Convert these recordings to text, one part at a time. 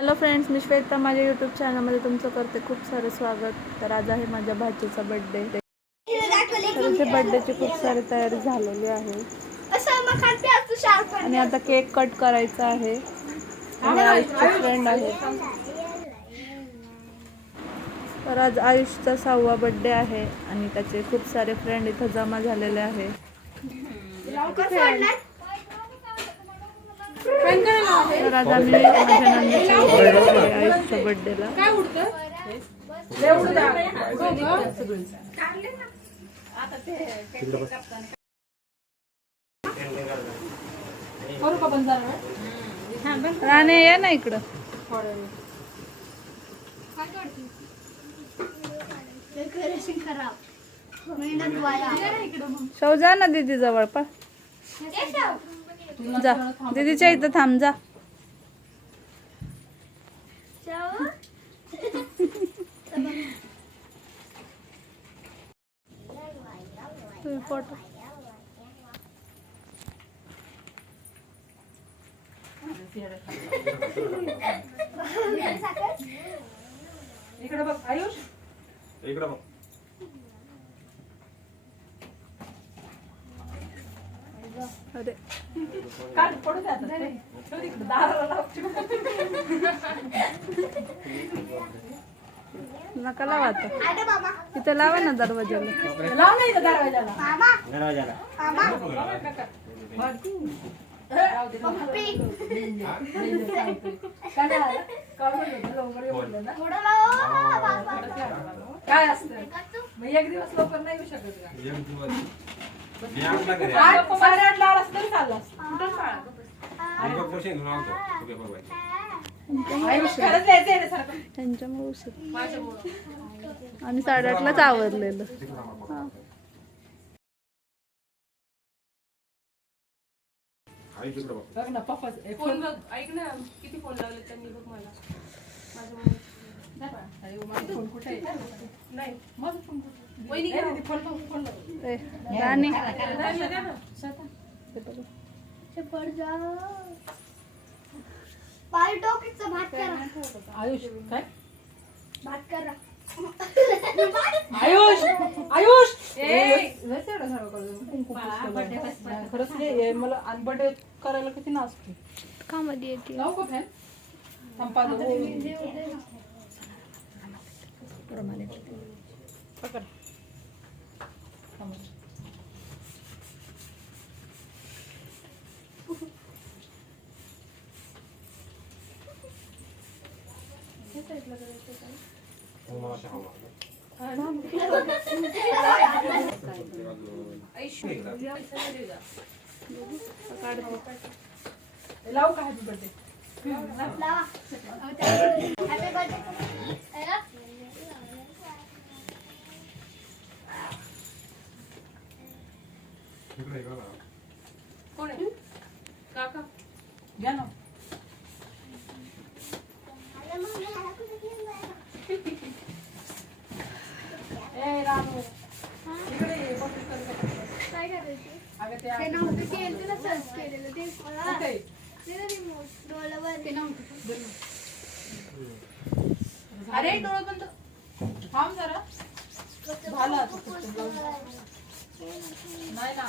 Hello friends, मी श्वेता माझ्या YouTube चॅनलमध्ये तुमचं करते खूप सारे स्वागत. तर आज आहे माझ्या भाचीचा बड्डे. तर इथे बड्डेची खूप सारी तयारी झालेली आहे आणि आता केक कट करायचा आहे. आणि आयुषचे फ्रेंड आहेत. तर आज आयुषचा 6वा बड्डे आहे आणि त्याचे खूप सारे फ्रेंड इथं जमा झालेले आहे. तर आज आम्ही माझ्या नंदीच्या आयुषच्या बड्डेला राणे या ना इकडं. शव जा ना दीदी जवळ पा जा, दीदीच्या इथं थांब जा. फोटो इकडे बघ आयुष, इकडे बघ. अरे काढ पडू द्या आता. ठेव तिकडे दाराला लाव. नका लावा आता, इथं लावा ना दरवाजाला. लाव नाही इथं दरवाजाला. काय असतं मग एक दिवस लवकर नाही येऊ शकत का? 8:30 आलास तरी चालला असतं. त्यांच्यामुळे उशीर. आम्ही 8:30लाच आवरलेलं. बघ ना पप्पा फोन बघ. ऐक ना किती फोन लावले त्यांनी बघ मला. माझा फोन कुठे आहे? नाही माझा फोन कुठे? वहिनी घे फोन फोन लाव. राणी आयुष काय भात करा. आयुष आयुष खरंच हे मला अनबर्डे करायला किती नाचते. का मध्ये येते लावू का फॅन? संपा दो पकड. लावू का हॅपी बर्थडे? कोण आहे? काका घ्या ना. ए रामू इकडे ये. काय करायचं? अगं ते नव्हतं केलं ना, सर्च केलेलं ते अरे डोळे बंद थांब जरा. झालं नाही ना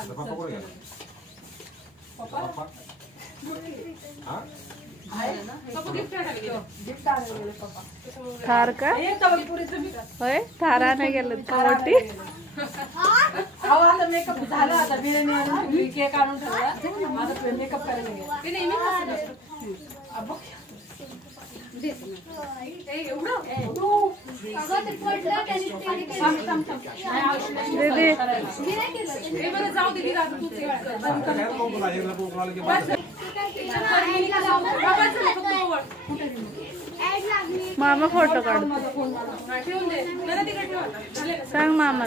पप्पा गिफ्ट आले पप्पा. थार का होय? थार नाही गेलं मोठी. आता मेकअप झाला. आता बिर्याणी आणून केक आणून ठेवला. आता मेकअप करायला जाऊ दे. मामा फोटो काढ. सांग मामा.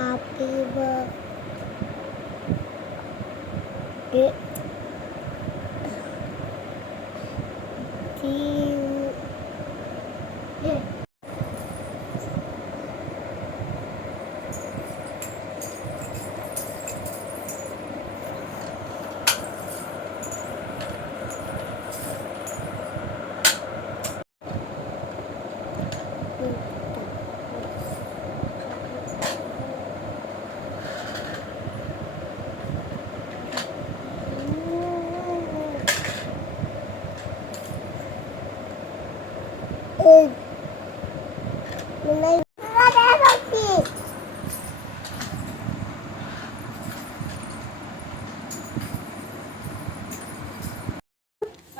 Happy birthday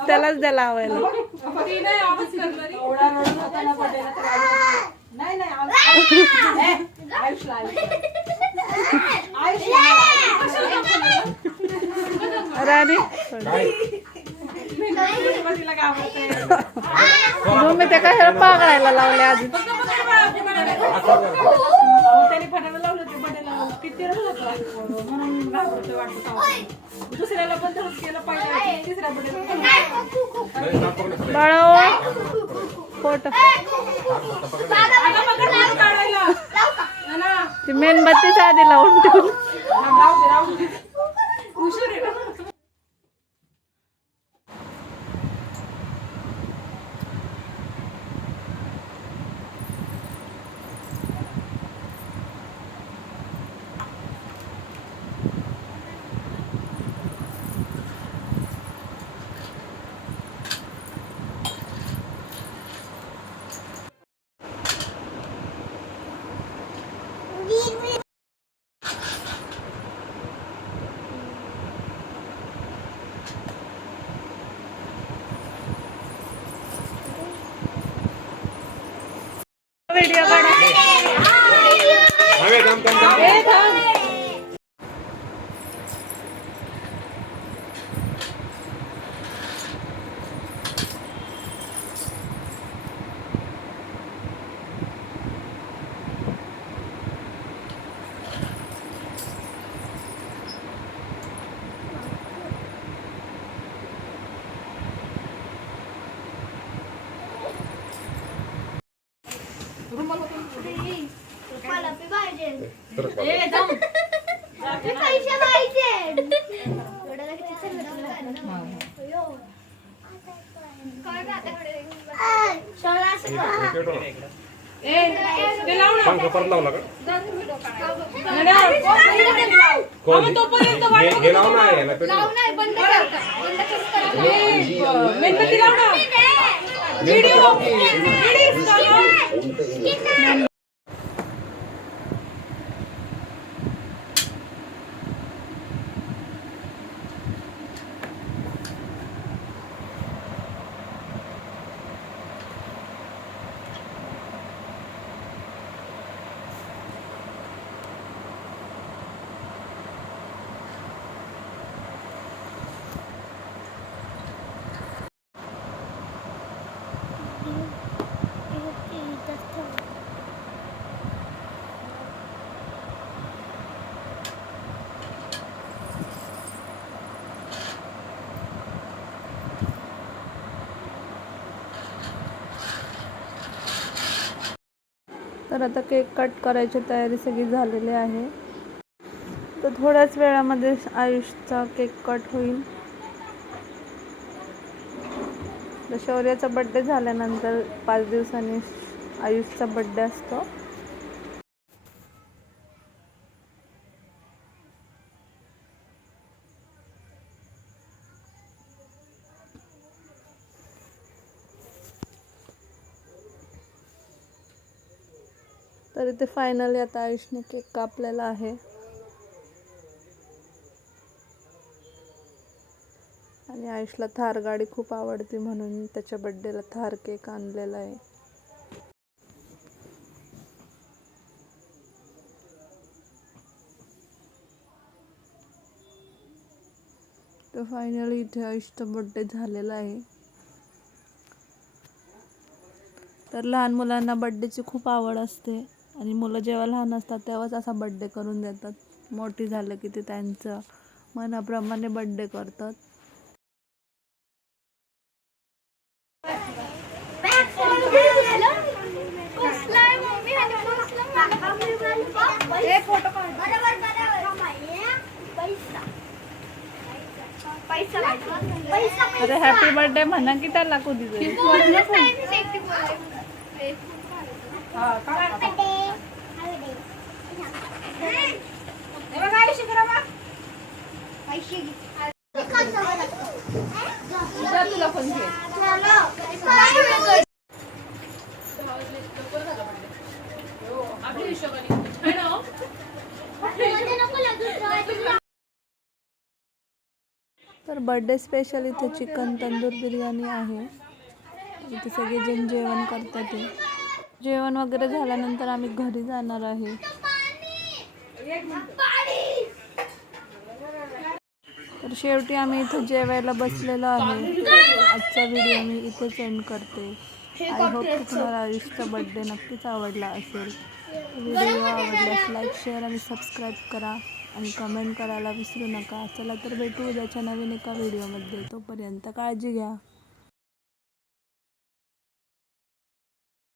त्यालाच द्या लावायला. ती नाही आवाज करणारी. नाही नाही आवाज. आयुषला राणी तिला घाबरते. तुम्ही ते कशाला पागळायला लावले आधी. त्याने फटायला लावलं ते बड्याला किती म्हणून घाबरते वाटतं. दुसऱ्याला पण तसंच केलं पाहिजे. तिसऱ्या बड्याला बाळा फोटो काढायला ती मेणबत्तीच आधी लावून ठेवली. राहू दे उशीर आहे ना. व्हिडिओ काढा. परत लावला का तोपर्यंत हे लाव ना याला मेणबत्ती लाव ना. व्हिडिओ तर आता केक कट करायची तयारी सगळी झालेली आहे. तर थोड्याच वेळामध्ये आयुषचा केक कट होईल. तर शौर्याचा बड्डे झाल्यानंतर 5 दिवसांनी आयुषचा बड्डे असतो. तर इथे फायनली आता आयुषने केक कापलेला आहे आणि आयुषला थार गाडी खूप आवडते म्हणून त्याच्या बड्डेला थार केक आणलेला आहे. तर फायनली इथे आयुषचा बड्डे झालेला आहे. तर लहान मुलांना बड्डेची खूप आवड असते आणि मुलं जेव्हा लहान असतात तेव्हाच असा बड्डे करून देतात. मोठी झालं की ते त्यांचं मनाप्रमाणे बड्डे करतात. अरे हॅपी बर्थडे म्हणा की त्याला कधीतरी. हा, काढा आता. हे बघा, आयुष्य करा बा. जा तुला पण घे. आपल्या हिशोबाने. है ना हो? तर बर्थडे स्पेशल इथे चिकन तंदूर बिर्याणी आहे. इथे सगळेजण जेवण करतात ते. जेवण वगैरे झाल्यानंतर आम्ही घरी जाणार आहे. तर शेवटी आम्ही इथे जेवायला बसलेलो आहे. आजचा व्हिडिओ मी इथेच एंड करते. आय होप की तुम्हाला आयुषचा बर्थडे नक्कीच आवडला असेल. व्हिडिओ आवडल्यास लाईक शेअर आणि सबस्क्राईब करा आणि कमेंट करायला विसरू नका. चला तर भेटू उद्याच्या नवीन एका व्हिडिओमध्ये. तोपर्यंत काळजी घ्या.